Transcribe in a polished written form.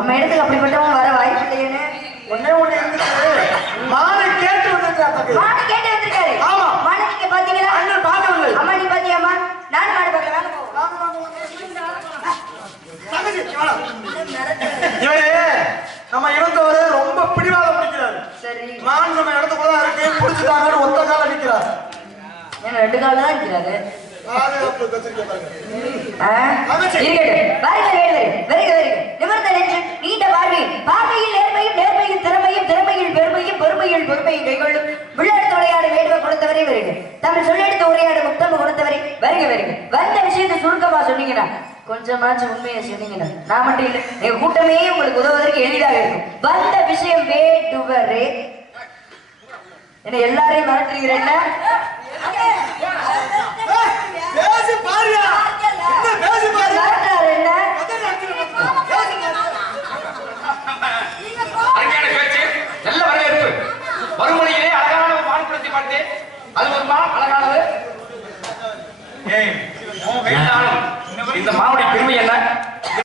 நம்ம இடத்துக்கு அப்படிப்பட்டவங்க வர வாய்ப்பு இல்லையேன்னு ஒண்ணே ஒண்ணு இருந்துச்சு. மானை கேட்டு வந்திருக்காரு. மானை கேட்டு வந்திருக்காரு. ஆமா. மானை நீங்க பாத்தீங்களா? அண்ணன் பார்க்கவில்லை. அம்மா நீ பாத்தியாம்மா? நான் மாடு பார்க்க வாங்க போ. இவரே நம்ம இனத்தவரு ரொம்ப பிடிவாதம் பிடிக்கிறாரு. சரி. மான் நம்ம இடத்துக்குள்ள இருக்கு புடிச்சுட்டாங்கன்னு ஒத்த கால நிக்கிறார். ஏன்னா 2 கால தான் நிக்கிறாரு. பாதுகாப்பு வச்சிருக்க பாருங்க. நீண்ட பார்வையில் நேர்மையும் திறமையும் பெருமையில் பொறுமையும் கைகொள்ளும் விளையாட்டு விளையாடு வேடுவ கொடுத்தவரை வருக. தமிழ் சொல்லெடுத்து உரையாடு முத்தம் கொடுத்தவரை வருக. வந்த விஷயத்தை சுருக்கமா சொன்னீங்கன்னா கொஞ்சமாச்சும் உண்மையை சொன்னீங்கன்னா நான் மட்டும் இல்லை எங்க கூட்டமே உங்களுக்கு உதவுவதற்கு எளிதாக இருக்கும். வந்த விஷயம் வேடுவரே என்ன எல்லாரையும் மறந்துறீங்க. பேசி பாருயா. என்ன பேசி பாரு. என்ன அருமையான பேச்சு, நல்ல வரவேற்பு. மறுமொழியிலே அழகான ஒரு மான் குளத்தை பார்த்தேன். அது ஒரு மான் அழகானது. இந்த மானுடைய பெருமை என்ன?